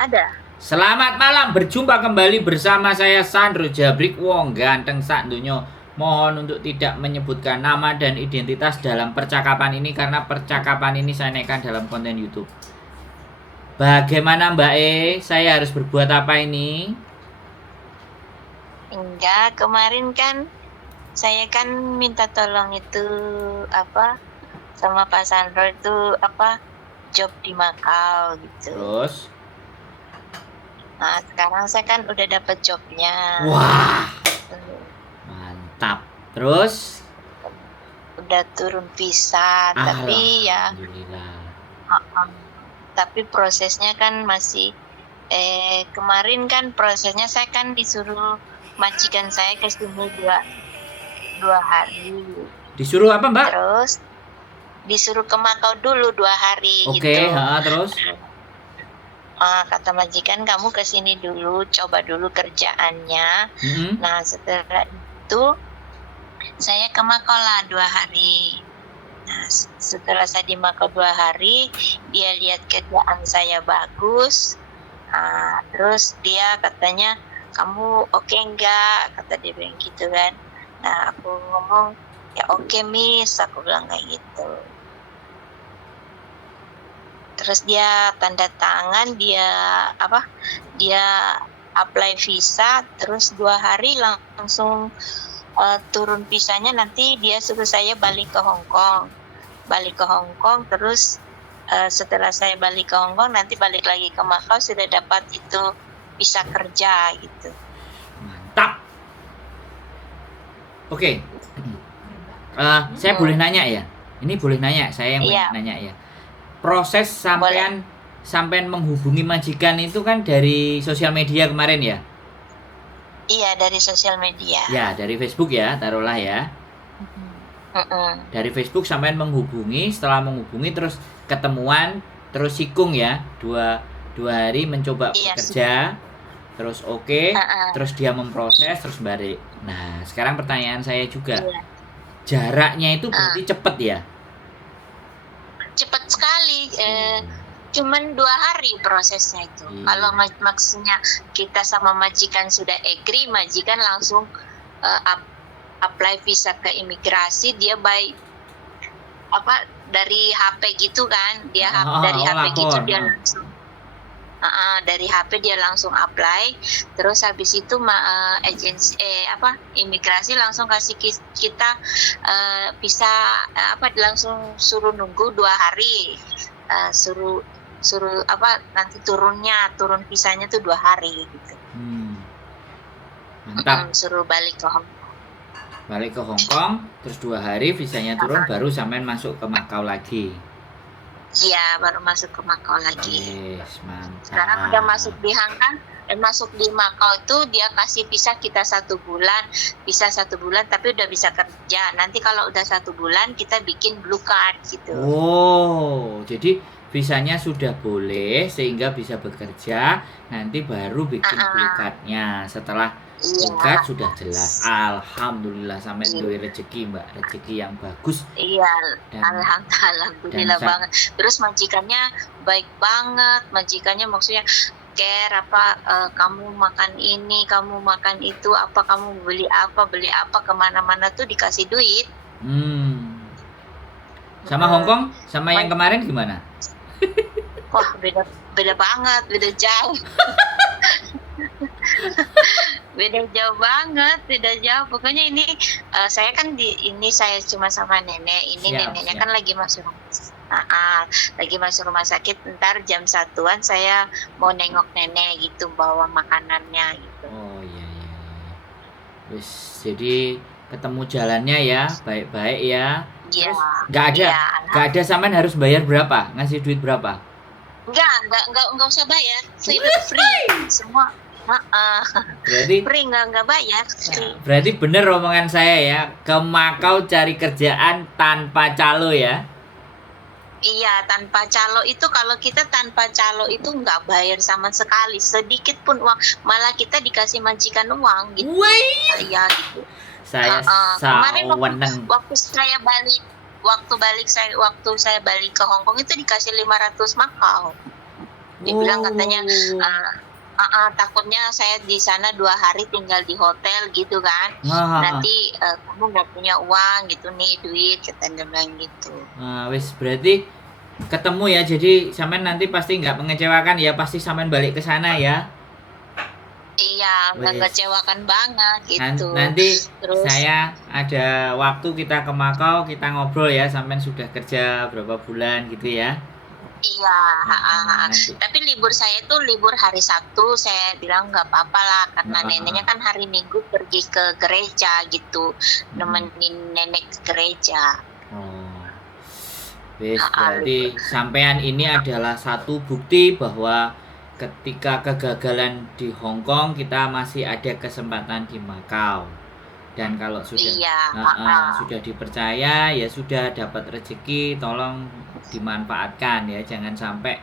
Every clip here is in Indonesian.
Ada. Selamat malam, berjumpa kembali bersama saya Sandro Jabrik Wong ganteng sak dunyo. Mohon untuk tidak menyebutkan nama dan identitas dalam percakapan ini karena percakapan ini saya naikkan dalam konten YouTube. Bagaimana Mbak E? Saya harus berbuat apa ini? Enggak, kemarin kan saya kan minta tolong itu sama Pak Sandro itu job di Makau gitu. Terus? Nah, sekarang saya kan udah dapat jobnya. Wah, mantap. Terus? Udah turun visa, tapi ya Alhamdulillah. tapi prosesnya kan masih kemarin kan prosesnya saya kan disuruh majikan saya ke sini dua hari. Disuruh apa Mbak? Terus disuruh ke Makau dulu 2 hari. Oke, gitu. Terus? Kata majikan kamu ke sini dulu, coba dulu kerjaannya. Nah setelah itu saya ke Makau lah 2 hari. Nah setelah saya di Makau 2 hari, dia lihat kerjaan saya bagus. Terus dia katanya kamu oke enggak? Kata dia bilang gitu kan. Nah aku ngomong ya oke Miss, aku bilang kayak gitu. Terus dia tanda tangan, dia apply visa, terus 2 hari langsung turun visanya. Nanti dia suruh saya balik ke Hong Kong, terus setelah saya balik ke Hong Kong nanti balik lagi ke Makau sudah dapat itu visa kerja gitu. Mantap. Oke. Saya boleh nanya ya? Ini boleh nanya, saya yang nanya ya. Proses sampean menghubungi majikan itu kan dari sosial media kemarin ya? Iya, dari sosial media. Ya, dari Facebook ya, taruhlah ya. Dari Facebook sampean menghubungi, setelah menghubungi terus ketemuan, terus sikung ya, dua hari mencoba bekerja, terus terus dia memproses, terus balik. Nah, sekarang pertanyaan saya juga, jaraknya itu berarti cepet ya? Cepat sekali, cuman 2 hari prosesnya itu. Kalau maksudnya kita sama majikan sudah agree, majikan langsung apply visa ke imigrasi, dia dari HP gitu kan, dia dari HP gitu dia langsung dari HP dia langsung apply, terus habis itu agensi imigrasi langsung kasih kita visa langsung suruh nunggu 2 hari, suruh nanti turun visanya tuh 2 hari gitu. Mantap. Suruh balik ke Hong Kong, terus 2 hari visanya turun, baru sampean masuk ke Makau lagi. Iya, baru masuk ke Makau lagi. Yes, mantap. Sekarang udah masuk di Hong Kong, dan masuk di Makau itu dia kasih visa kita 1 bulan, tapi udah bisa kerja. Nanti kalau udah 1 bulan kita bikin blue card gitu. Oh, jadi visanya sudah boleh sehingga bisa bekerja, nanti baru bikin blue card-nya. Setelah blue card sudah jelas. Alhamdulillah sampai duwe rezeki Mbak, rezeki yang bagus. Iya, alhamdulillah banget. Terus majikannya baik banget, maksudnya care kamu makan ini, kamu makan itu, kamu beli apa kemana-mana tuh dikasih duit. Sama Hong Kong, sama yang kemarin gimana? Wah, beda banget, beda jauh. beda jauh. Pokoknya ini saya kan saya cuma sama nenek. Neneknya kan lagi masuk rumah sakit. Ntar jam 1-an saya mau nengok nenek gitu, bawa makanannya gitu. Oh iya. Terus jadi ketemu jalannya ya, baik-baik ya. Iya. Terus nggak ada sampean harus bayar berapa? Ngasih duit berapa? Enggak usah bayar. Free semua. Berarti free, nggak bayar. Berarti bener omongan saya ya, ke Makau cari kerjaan tanpa calo ya? Iya, tanpa calo itu, kalau kita tanpa calo itu nggak bayar sama sekali, sedikit pun uang, malah kita dikasih majikan uang gitu. Gitu. Saya kemarin waktu saya balik ke Hong Kong itu dikasih 500 Makau. Dia bilang katanya takutnya saya di sana 2 hari tinggal di hotel gitu kan. Nanti kamu nggak punya uang gitu nih, duit, katanya bilang gitu. Wis berarti ketemu ya, jadi sampean nanti pasti nggak mengecewakan ya, pasti sampean balik ke sana ya. Iya, mengecewakan banget gitu. Nanti terus saya ada waktu kita ke Makau, kita ngobrol ya, sampean sudah kerja berapa bulan gitu ya. Iya, tapi libur saya itu libur hari Sabtu, saya bilang nggak apa-apa lah karena neneknya kan hari Minggu pergi ke gereja gitu, nemenin nenek ke gereja. Berarti sampean ini adalah satu bukti bahwa ketika kegagalan di Hong Kong kita masih ada kesempatan di Makau. Dan kalau sudah sudah dipercaya ya sudah dapat rezeki, tolong dimanfaatkan ya, jangan sampai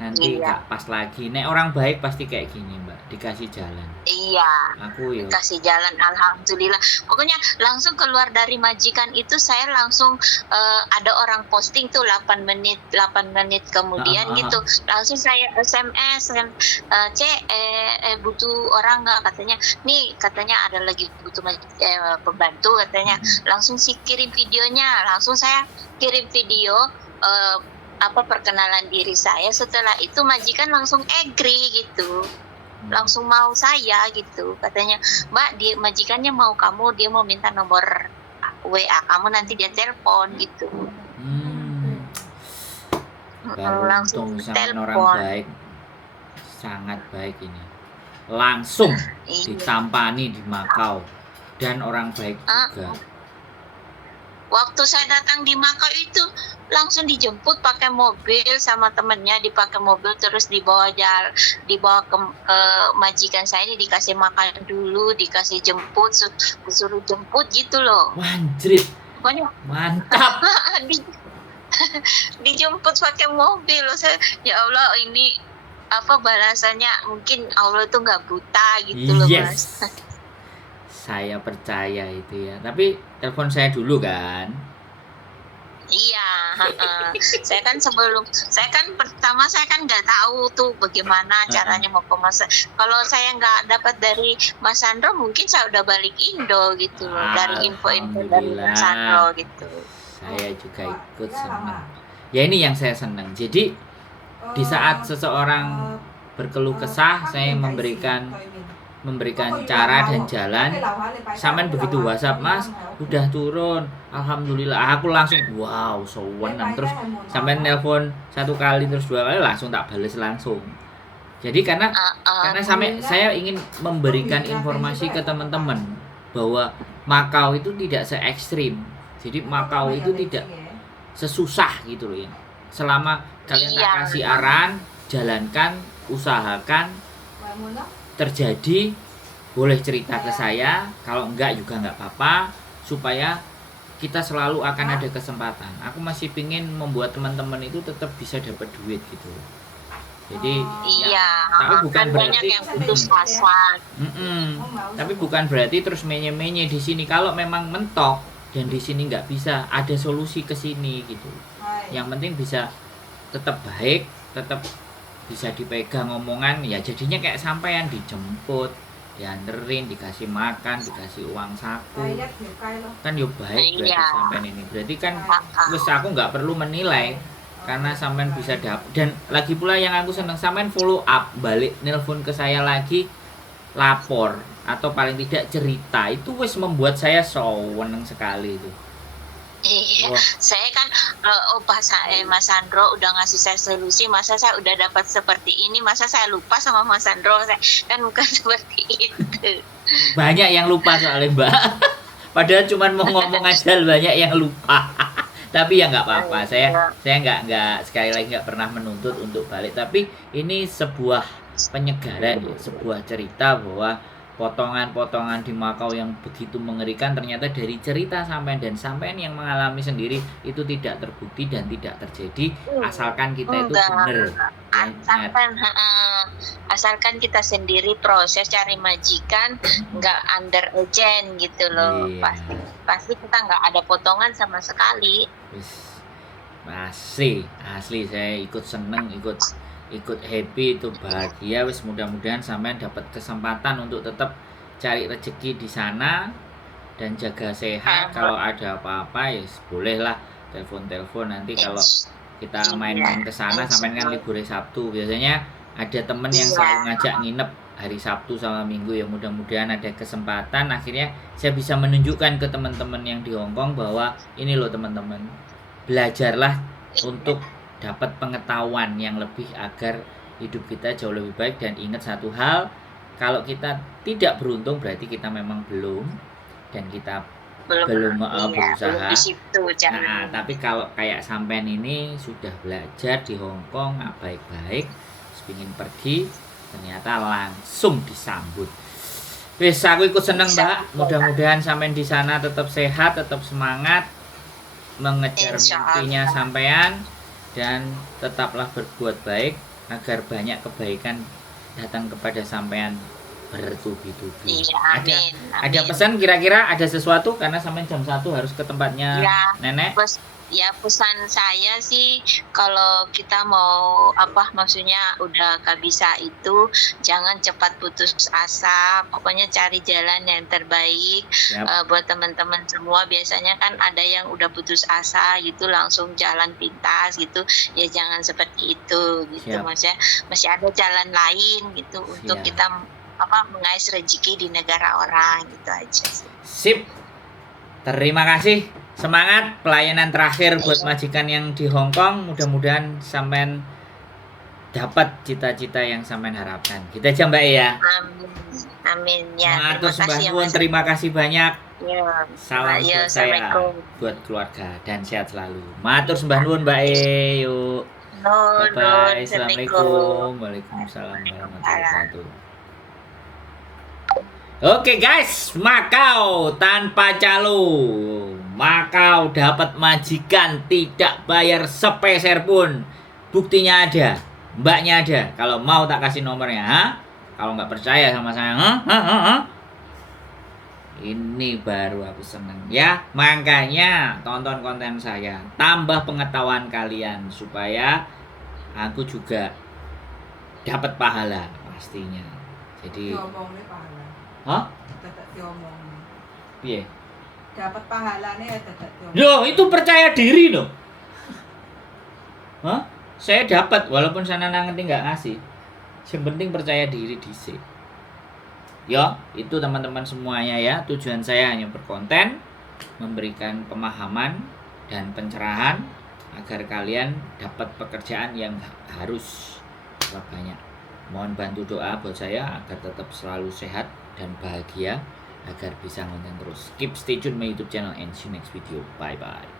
nanti nggak pas lagi. Nek orang baik pasti kayak gini Mbak, dikasih jalan. Iya, dikasih jalan, alhamdulillah. Pokoknya langsung keluar dari majikan itu saya langsung ada orang posting tuh 8 menit kemudian gitu, langsung saya SMS butuh orang nggak, katanya nih, katanya ada lagi butuh pembantu katanya, langsung sih kirim videonya, langsung saya kirim video perkenalan diri saya. Setelah itu majikan langsung agree gitu, langsung mau saya gitu, katanya Mbak, majikannya mau kamu, dia mau minta nomor WA kamu, nanti dia telepon gitu. Langsung telepon. Orang baik, sangat baik ini, langsung ditampani di Makau dan orang baik juga. Waktu saya datang di Makau itu langsung dijemput pakai mobil sama temennya, dipakai mobil terus dibawa ke majikan saya, ini dikasih makan dulu, dikasih jemput, disuruh jemput gitu loh. Wanjrit. Pokoknya mantap. Dijemput pakai mobil loh. Ya Allah, ini balasannya, mungkin Allah itu nggak buta gitu loh Mas. Saya percaya itu ya. Tapi telepon saya dulu kan. Iya, saya kan pertama saya kan nggak tahu tuh bagaimana caranya mau ke Mas. Kalau saya nggak dapat dari Mas Sandro, mungkin saya udah balik Indo gitu loh, dari info-info dari Mas Sandro gitu. Saya juga ikut senang. Ya ini yang saya senang. Jadi di saat seseorang berkeluh kesah, saya memberikan cara dan jalan. Sampean begitu WhatsApp, Mas, udah turun, alhamdulillah, aku langsung wow, seneng. Terus sampean nelpon 1 kali terus 2 kali, langsung tak bales langsung. Jadi karena saya ingin memberikan informasi ke teman-teman bahwa Makau itu tidak se-ekstrim. Jadi Makau itu tidak sesusah gitu loh ya. Selama kalian tak kasih arahan, jalankan, usahakan. Terjadi, boleh cerita ke saya, kalau enggak juga enggak apa-apa, supaya kita selalu akan ada kesempatan. Aku masih pingin membuat teman-teman itu tetap bisa dapat duit gitu. Jadi tapi bukan berarti yang putus asa. Tapi bukan berarti terus menye-menye di sini. Kalau memang mentok dan di sini nggak bisa, ada solusi ke sini gitu. Yang penting bisa tetap baik, tetap bisa dipegang omongan, ya jadinya kayak sampean dijemput, dianterin, dikasih makan, dikasih uang saku, kan yo baik berarti sampean ini. Berarti kan wis aku nggak perlu menilai karena sampean bisa dapat. Dan lagi pula yang aku seneng, sampean follow up balik, nelpon ke saya lagi, lapor atau paling tidak cerita, itu wis membuat saya seneng sekali itu. Iya, saya kan Mas Sandro udah ngasih saya solusi, masa saya udah dapat seperti ini, masa saya lupa sama Mas Sandro, saya kan bukan seperti itu. Banyak yang lupa soalnya Mbak, padahal cuma mau ngomong aja banyak yang lupa. Tapi ya nggak apa-apa, saya nggak sekali lagi nggak pernah menuntut untuk balik, tapi ini sebuah penyegaran ya, sebuah cerita bahwa potongan-potongan di Makau yang begitu mengerikan ternyata dari cerita sampean dan sampean yang mengalami sendiri itu tidak terbukti dan tidak terjadi, asalkan kita itu benar. Asalkan kita sendiri proses cari majikan, nggak under agent gitu loh. Pasti kita nggak ada potongan sama sekali. Asli saya ikut seneng, ikut ikut happy, itu bahagia. Wis mudah-mudahan sampean dapat kesempatan untuk tetap cari rezeki di sana dan jaga sehat. Kalau ada apa-apa ya bolehlah telepon nanti. Kalau kita main-main ke sana, sampean kan libur Sabtu, biasanya ada temen yang selalu ngajak nginep hari Sabtu sama Minggu, ya mudah-mudahan ada kesempatan akhirnya saya bisa menunjukkan ke teman-teman yang di Hongkong bahwa ini loh teman-teman, belajarlah untuk dapat pengetahuan yang lebih agar hidup kita jauh lebih baik. Dan ingat satu hal, kalau kita tidak beruntung berarti kita memang belum, dan kita belum berusaha. Nah, tapi kalau kayak sampean ini sudah belajar di Hongkong, baik-baik, ingin pergi, ternyata langsung disambut. Wis, aku ikut seneng Mbak. Mudah-mudahan sampean di sana tetap sehat, tetap semangat mengejar mimpinya sampean, dan tetaplah berbuat baik agar banyak kebaikan datang kepada sampean bertubi-tubi. Ada pesan kira-kira, ada sesuatu, karena sampean jam 1 harus ke tempatnya nenek. Pesan saya sih, kalau kita mau maksudnya udah gak bisa itu, jangan cepat putus asa, pokoknya cari jalan yang terbaik. Buat teman-teman semua, biasanya kan ada yang udah putus asa gitu langsung jalan pintas gitu, ya jangan seperti itu gitu. Maksudnya masih ada jalan lain gitu untuk kita mengais rezeki di negara orang, gitu aja sih. Sip, terima kasih. Semangat pelayanan terakhir buat majikan yang di Hongkong. Mudah-mudahan sampean dapat cita-cita yang sampean harapkan. Kita aja Mbak ya. Amin. Ya. Matur sembah nuwun, terima kasih banyak. Salam buat saya, buat keluarga, dan sehat selalu. Matur sembah nuwun Mbak Yuk. Bye-bye. Assalamualaikum. Waalaikumsalam warahmatullahi wabarakatuh. Oke guys, Makau tanpa calo. Makau dapat majikan tidak bayar sepeser pun. Buktinya ada, mbaknya ada. Kalau mau tak kasih nomornya, Kalau nggak percaya sama saya, Ini baru aku seneng ya. Makanya tonton konten saya, tambah pengetahuan kalian supaya aku juga dapat pahala pastinya. Jadi Piye? Dapat pahalanya ya dapat. Loh, itu percaya diri loh. Saya dapat walaupun sana nanti nggak ngasih. Yang penting percaya diri dhisik. Ya, itu teman-teman semuanya ya. Tujuan saya hanya berkonten, memberikan pemahaman dan pencerahan agar kalian dapat pekerjaan yang harus banyak. Mohon bantu doa buat saya agar tetap selalu sehat dan bahagia, agar bisa ngonten terus. Keep stay tune my YouTube channel and see you next video. Bye bye.